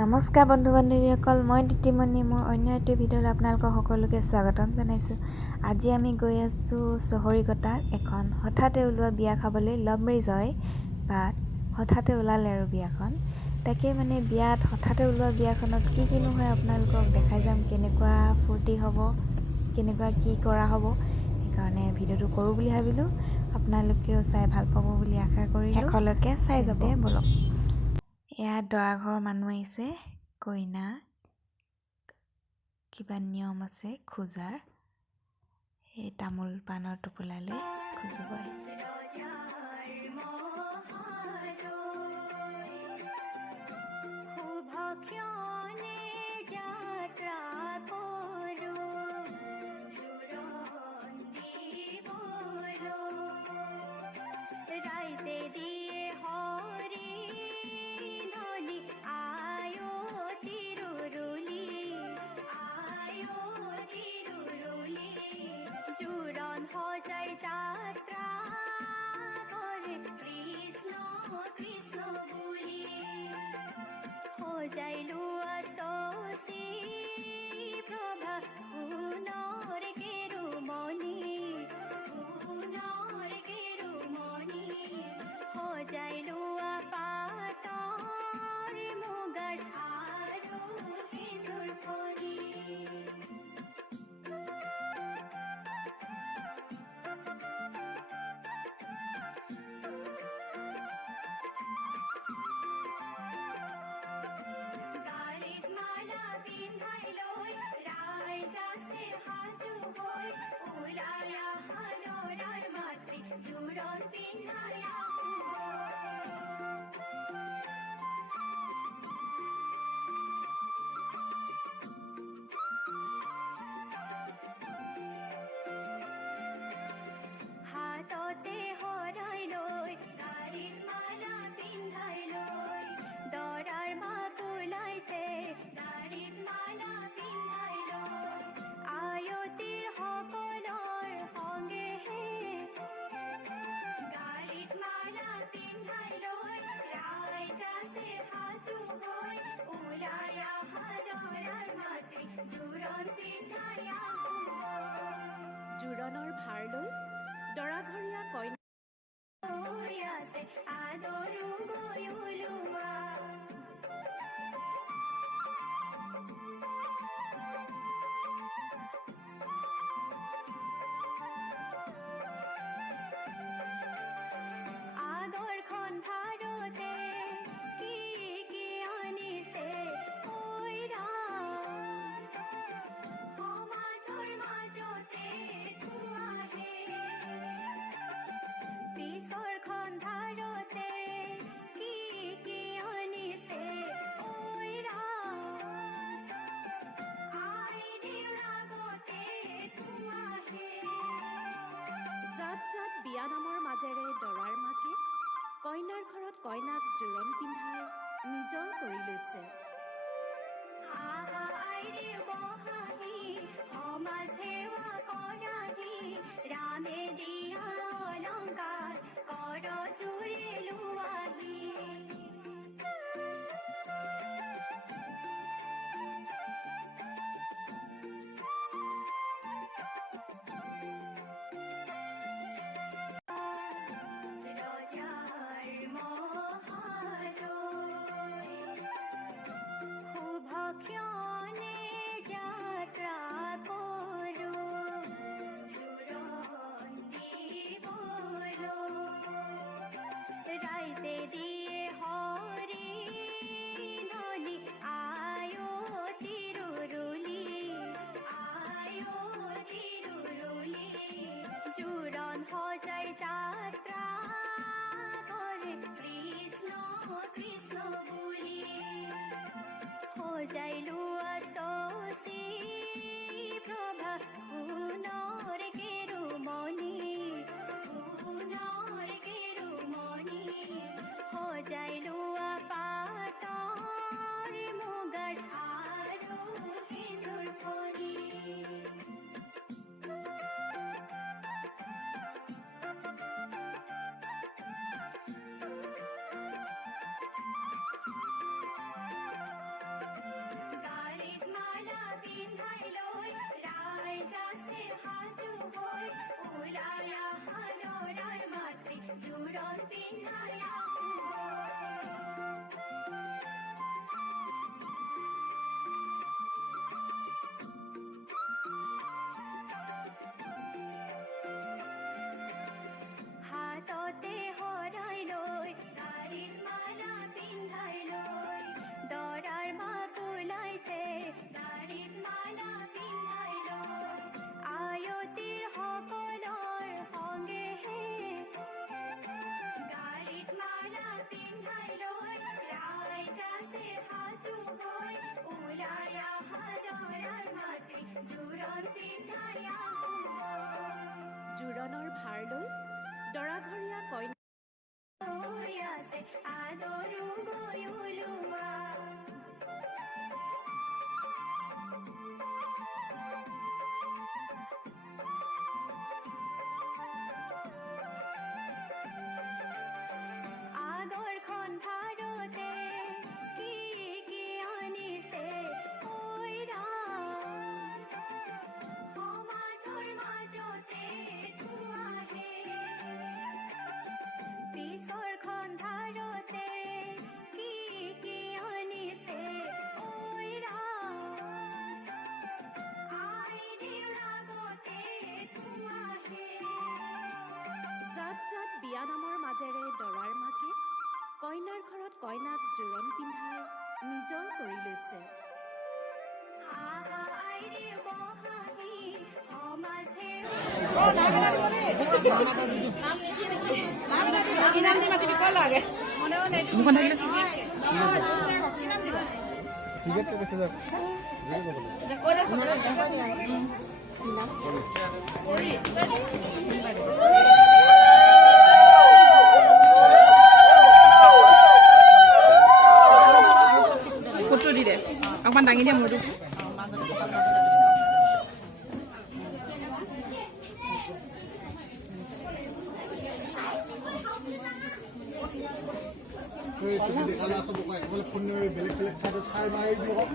নমস্কাৰ বন্ধু বান্ধৱীসকল, মই দিতিমণি। মোৰ অন্য এটা ভিডিঅ'ত আপোনালোকক সকলোকে স্বাগতম জনাইছোঁ। আজি আমি গৈ আছোঁ চহৰীকটাত এখন হঠাতে ওলোৱা বিয়া খাবলৈ। লভ মেৰিজ হয়, বাট হঠাতে ওলালে আৰু বিয়াখন। তাকে মানে বিয়াত হঠাতে ওলোৱা বিয়াখনত কিনো হয় আপোনালোকক দেখাই যাম। কেনেকুৱা ফূৰ্তি হ'ব, কেনেকুৱা কি কৰা হ'ব, সেইকাৰণে ভিডিঅ'টো কৰোঁ বুলি ভাবিলোঁ। আপোনালোকেও চাই ভাল পাব বুলি আশা কৰিলোঁ। শেষলৈকে চাই যাব বলক। এয়া দৰা ঘৰৰ মানুহ আহিছে, কইনা কিবা নিয়ম আছে খোজাৰ, সেই তামোল পাণৰ টোপোলালৈ খুজিব আহিছে। জোৰোণৰ ভাৰ লৈ দৰাঘৰীয়া কইনা হাততে হৰাই লৈ গাড়ীত মালা পিন্ধাই লৈ দৰাৰ মাক ওলাইছে গাড়ীত মালা পিন্ধাই লৈ আয়তীৰ সকলৰ সংগেহে গাড়ীত মালা পিন্ধাই লৈ ৰাইজ আছে সাজু হৈ ওলাই আহা দৰাৰ মাতে জোৰণ পিন্ধাই জোৰণৰ ভাৰ লৈ দৰাঘৰীয়া কইনা আছে আদৰো গৈ ওলোৱা আগৰখন ভাৰতে কি কি আনিছে ঐ ৰাম সমাজৰ মাজতে ধোঁৱাহে পিছৰখন ভাৰতে কি কি আনিছে ঐ ৰাম আই দেউৰ আগতে ধোঁৱাহে জাত জাত বিয়া নামৰ মাজেৰে দৰাৰ মাকে কইনাৰ ঘৰত কইনাক জোৰণ পিন্ধাই নিজৰ কৰি লৈছে। আহা আই দেউ বহাগী সমাজে ফটো দি দে অকমান দাঙি দিয়া মোৰটো তুমি দেখালে আছো বোকা একেবাৰে ফোন বেলেগ বেলেগ চাইডত চাই মাৰি দিয়ক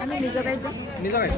আমি নিজৰ গাড়ীত যাম নিজৰ গাড়ী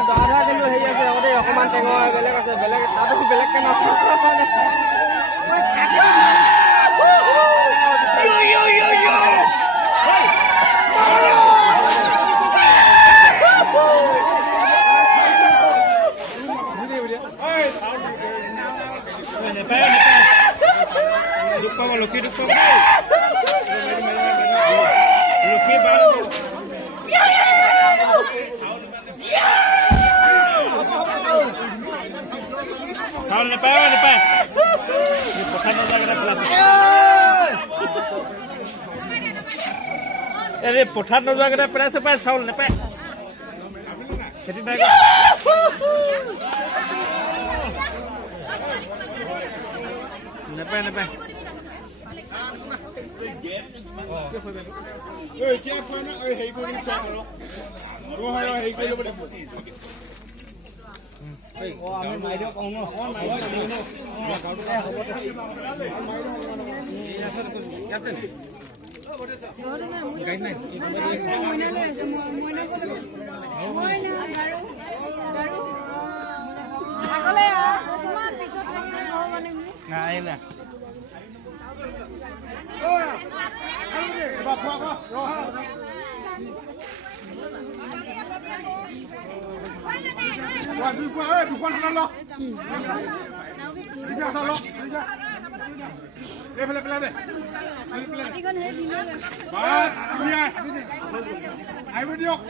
দৰা কিন্তু হেৰি আছে আকৌ দেই অকণমান টেঙৰ বেলেগ আছে বেলেগ তাতো বেলেগকে নাচে দুখ পাব লক্ষী দুখ পাব লক্ষী বাৰ চাউল নাপায় নাপায় পথাৰ নজাকেইটা পেলাইছে এই পথাৰত নযোৱাকেইটা পেলাইছে পায় চাউল নাপায় খেতি নাই নাপায় নাপায় আহিলা দুখন ল চিধা চাল এইফালে পেলাই দে বাছ আহিব দিয়ক